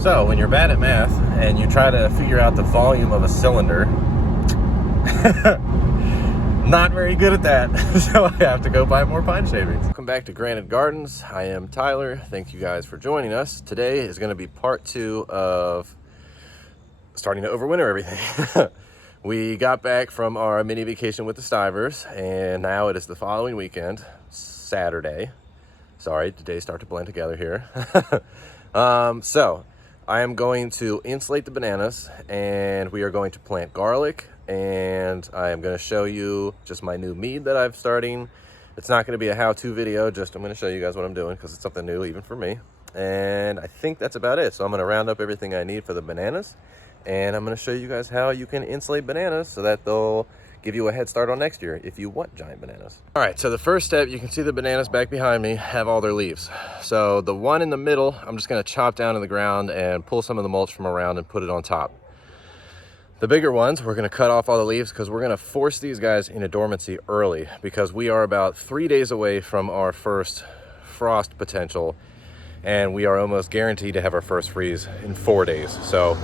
So when you're bad at math and you try to figure out the volume of a cylinder, not very good at that, so I have to go buy more pine shavings. Welcome back to Granite Gardens. I am Tyler. Thank you guys for joining us. Today is going to be part 2 of starting to overwinter everything. We got back from our mini vacation with the Stivers, and now it is the following weekend, Saturday. Sorry, the days start to blend together here. So I am going to insulate the bananas, and we are going to plant garlic, and I am going to show you just my new mead that I'm starting. It's not going to be a how-to video, just I'm going to show you guys what I'm doing because it's something new even for me. And I think that's about it. So I'm going to round up everything I need for the bananas, and I'm going to show you guys how you can insulate bananas so that they'll give you a head start on next year if you want giant bananas. All right, so the first step, you can see the bananas back behind me have all their leaves. So the one in the middle, I'm just gonna chop down to the ground and pull some of the mulch from around and put it on top. The bigger ones, we're gonna cut off all the leaves because we're gonna force these guys into dormancy early because we are about 3 days away from our first frost potential, and we are almost guaranteed to have our first freeze in 4 days. So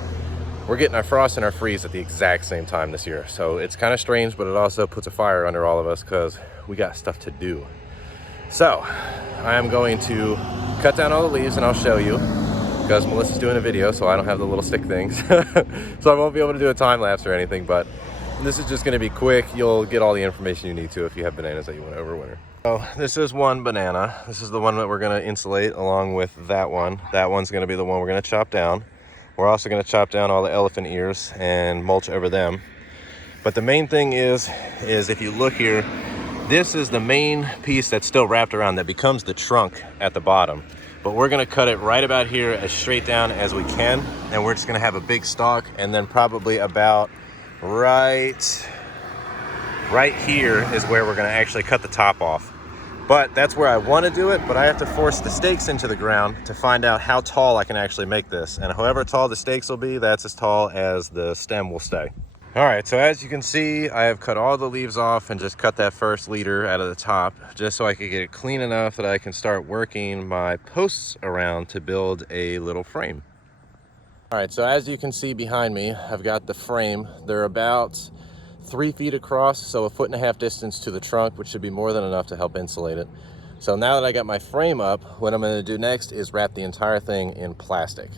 we're getting our frost and our freeze at the exact same time this year. So it's kind of strange, but it also puts a fire under all of us because we got stuff to do. So I am going to cut down all the leaves and I'll show you because Melissa's doing a video, so I don't have the little stick things. So I won't be able to do a time lapse or anything, but this is just gonna be quick. You'll get all the information you need to if you have bananas that you want to overwinter. So this is one banana. This is the one that we're gonna insulate along with that one. That one's gonna be the one we're gonna chop down. We're also going to chop down all the elephant ears and mulch over them. But the main thing is if you look here, this is the main piece that's still wrapped around that becomes the trunk at the bottom. But we're going to cut it right about here as straight down as we can. And we're just going to have a big stalk, and then probably about right here is where we're going to actually cut the top off. But that's where I want to do it, but I have to force the stakes into the ground to find out how tall I can actually make this. And however tall the stakes will be, that's as tall as the stem will stay. All right, so as you can see, I have cut all the leaves off and just cut that first leader out of the top, just so I can get it clean enough that I can start working my posts around to build a little frame. All right, so as you can see behind me, I've got the frame. They're about 3 feet across, so 1.5 feet distance to the trunk, which should be more than enough to help insulate it. So now that I got my frame up, what I'm going to do next is wrap the entire thing in plastic.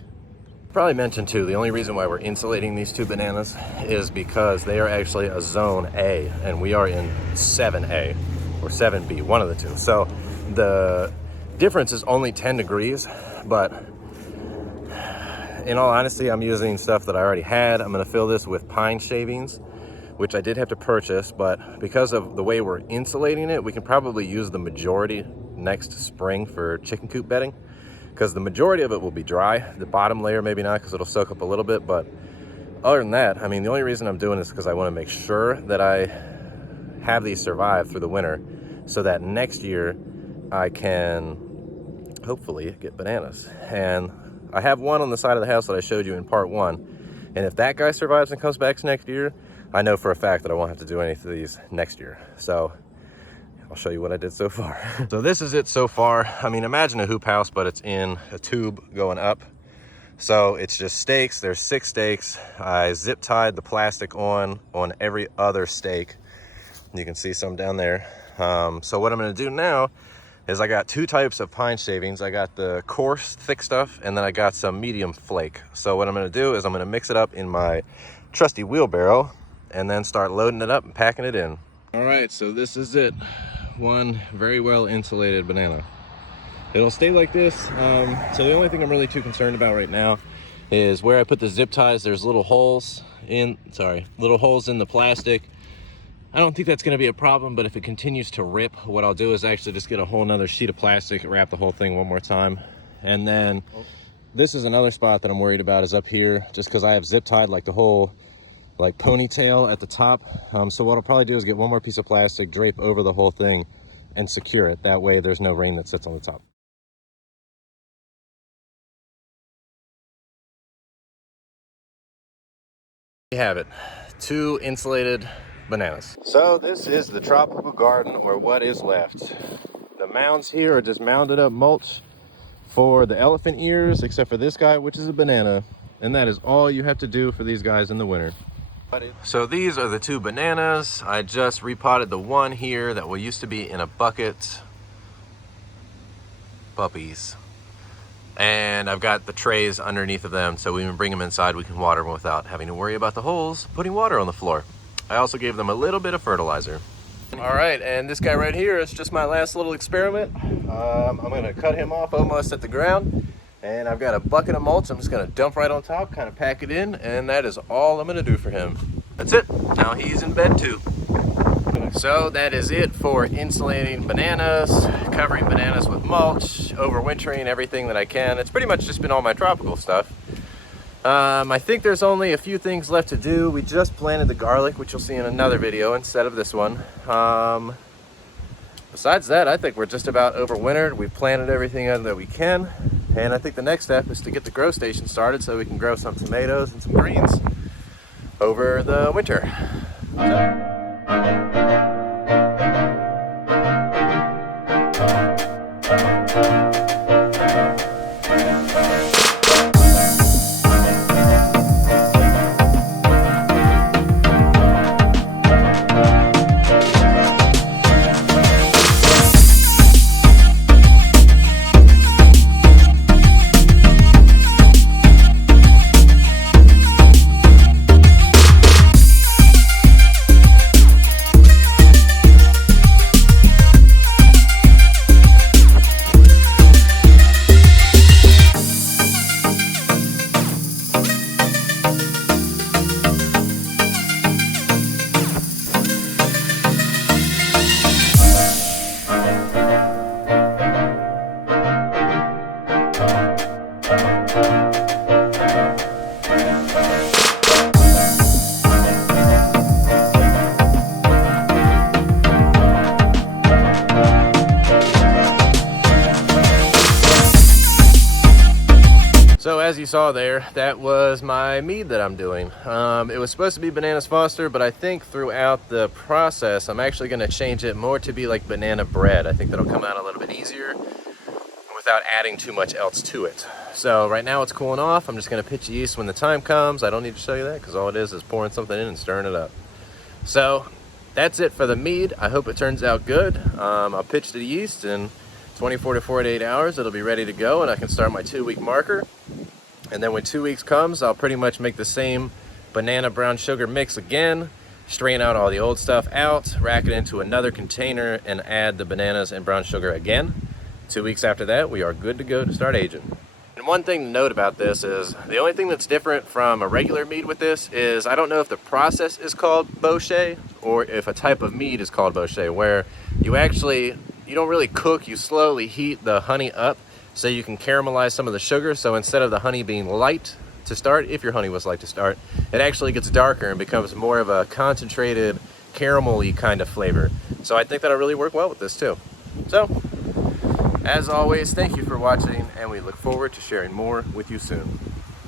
Probably mentioned too, the only reason why we're insulating these 2 bananas is because they are actually a zone A, and we are in 7A or 7B, one of the two. So the difference is only 10 degrees, but in all honesty, I'm using stuff that I already had. I'm going to fill this with pine shavings, which I did have to purchase, but because of the way we're insulating it, we can probably use the majority next spring for chicken coop bedding, because the majority of it will be dry. The bottom layer maybe not, because it'll soak up a little bit, but other than that, I mean, the only reason I'm doing this is because I want to make sure that I have these survive through the winter so that next year I can hopefully get bananas. And I have one on the side of the house that I showed you in part 1, and if that guy survives and comes back next year, I know for a fact that I won't have to do any of these next year. So I'll show you what I did so far. So this is it so far. I mean, imagine a hoop house, but it's in a tube going up. So it's just stakes. There's 6 stakes. I zip tied the plastic on every other stake. You can see some down there. So what I'm gonna do now is I got 2 types of pine shavings. I got the coarse, thick stuff, and then I got some medium flake. So what I'm gonna do is I'm gonna mix it up in my trusty wheelbarrow and then start loading it up and packing it in. All right, so this is it. One very well insulated banana. It'll stay like this. So the only thing I'm really too concerned about right now is where I put the zip ties. There's little holes in the plastic. I don't think that's gonna be a problem, but if it continues to rip, what I'll do is actually just get a whole nother sheet of plastic, wrap the whole thing one more time. And then this is another spot that I'm worried about, is up here, just because I have zip tied like the whole ponytail at the top. So what I'll probably do is get one more piece of plastic, drape over the whole thing, and secure it. That way there's no rain that sits on the top. You have it, 2 insulated bananas. So this is the tropical garden, or what is left. The mounds here are just mounded up mulch for the elephant ears, except for this guy, which is a banana. And that is all you have to do for these guys in the winter. So these are the 2 bananas. I just repotted the one here that used to be in a bucket. Puppies. And I've got the trays underneath of them, so when we bring them inside, we can water them without having to worry about the holes putting water on the floor. I also gave them a little bit of fertilizer. All right, and this guy right here is just my last little experiment. I'm gonna cut him off almost at the ground, and I've got a bucket of mulch I'm just gonna dump right on top, kind of pack it in, and that is all I'm gonna do for him. That's it. Now he's in bed too. So that is it for insulating bananas, covering bananas with mulch, overwintering everything that I can. It's pretty much just been all my tropical stuff. I think there's only a few things left to do. We just planted the garlic, which you'll see in another video instead of this one. Besides that, I think we're just about overwintered. We've planted everything that we can. And I think the next step is to get the grow station started so we can grow some tomatoes and some greens over the winter. So as you saw there, that was my mead that I'm doing. It was supposed to be bananas Foster, but I think throughout the process, I'm actually going to change it more to be like banana bread. I think that'll come out a little bit easier without adding too much else to it. So right now it's cooling off. I'm just going to pitch the yeast when the time comes. I don't need to show you that because all it is pouring something in and stirring it up. So that's it for the mead. I hope it turns out good. I'll pitch the yeast in 24 to 48 hours. It'll be ready to go and I can start my 2-week marker. And then when 2 weeks comes, I'll pretty much make the same banana brown sugar mix again, strain out all the old stuff out, rack it into another container, and add the bananas and brown sugar again. 2 weeks after that, we are good to go to start aging. And one thing to note about this is, the only thing that's different from a regular mead with this is, I don't know if the process is called bochet, or if a type of mead is called bochet, where you don't really cook, you slowly heat the honey up, so you can caramelize some of the sugar. So instead of the honey being light to start, if your honey was light to start, it actually gets darker and becomes more of a concentrated caramel-y kind of flavor. So I think that'll really work well with this too. So, as always, thank you for watching, and we look forward to sharing more with you soon.